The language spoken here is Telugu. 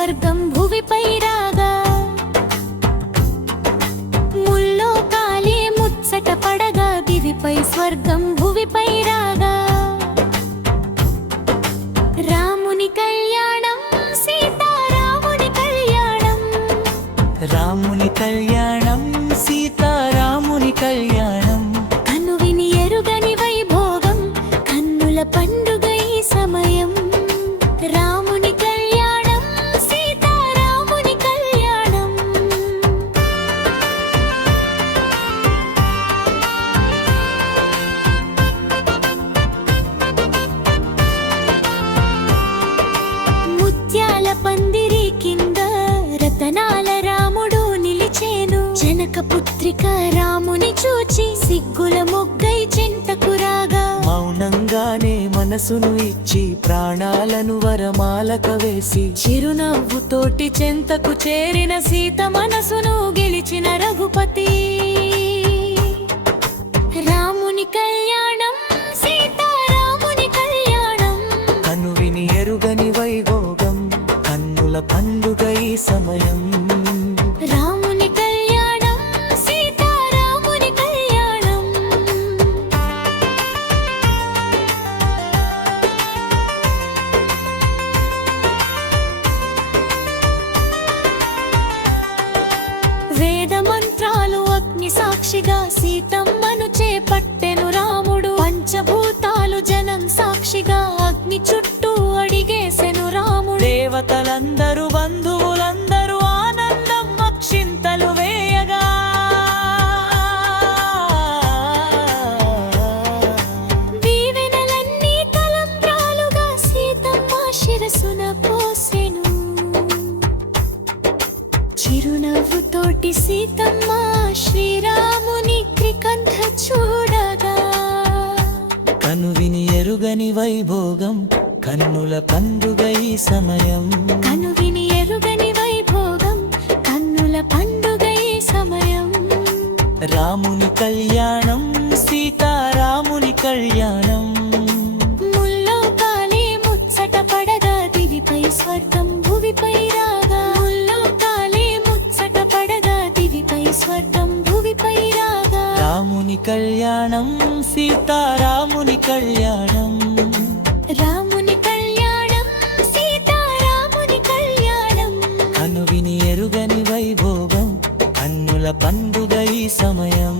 స్వర్గం భువిపై రాగా ముల్లోకాలే ముచ్చట పడగా దివిపై స్వర్గం భువిపై రాగా రాముని కళ్యాణం సీతారాముని కళ్యాణం రాముని కళ్యాణం సీతారాముని కళ్యాణం కనువిని ఎరుగని వైభోగం కన్నుల పండుగ ఈ సమయం రాముని కళ్యాణం సీతారాముని కళ్యాణం ముత్యాల పందిరి కింద రతనాల రాముడు నిలిచేను జనక పుత్రిక రాముని చూచి సిగ్గుల మొగ్గై చెంతకు రాగా మౌనంగానే మనసును ఇచ్చి ప్రాణాలను వరమాలక వేసి చిరునవ్వుతోటి చెంతకు చేరిన సీత మనసును గెలిచిన రఘుపతి రాముని కళ్యాణం సీతారాముని కళ్యాణం కనువిని ఎరుగని వైభోగం కన్నుల పండుగ ఈ సమయం రాముని కళ్యాణం సీతారాముని కళ్యాణం వేద మంత్రాలు అగ్ని సాక్షిగా సీతమ్మను చేపట్టెను రాముడు పంచభూతాలు జనం సాక్షిగా అగ్ని చుట్టూ అడిగేసెను రాముడు దేవతలందరూ బంధువులందరూ ఆనందం అక్షింతలు వేయగా దీవెనలన్నీ తలంబ్రాలుగా సీతమ్మ శిరసున పోసెను చిరునవ్వుతోటి సీతమ్మ శ్రీరాముని త్రికంఠ చూడగా కనువిని ఎరుగని వైభోగం కన్నుల పండుగ ఈ సమయం కనువిని ఎరుగని వైభోగం కన్నుల పండుగ ఈ సమయం రాముని కళ్యాణం సీతారాముని కళ్యాణం ముల్లోకాలే ముచ్చట పడగా దివిపై స్వర్గం భువిపై రాగా ముల్లోకాలే ముచ్చట పడగా దివిపై స్వర్గం భువిపై రాగా రాముని కళ్యాణం సీతారాముని కళ్యాణం రాముని కళ్యాణం సీతారాముని కళ్యాణం కనువిని ఎరుగని వైభోగం కన్నుల పండుగ ఈ సమయం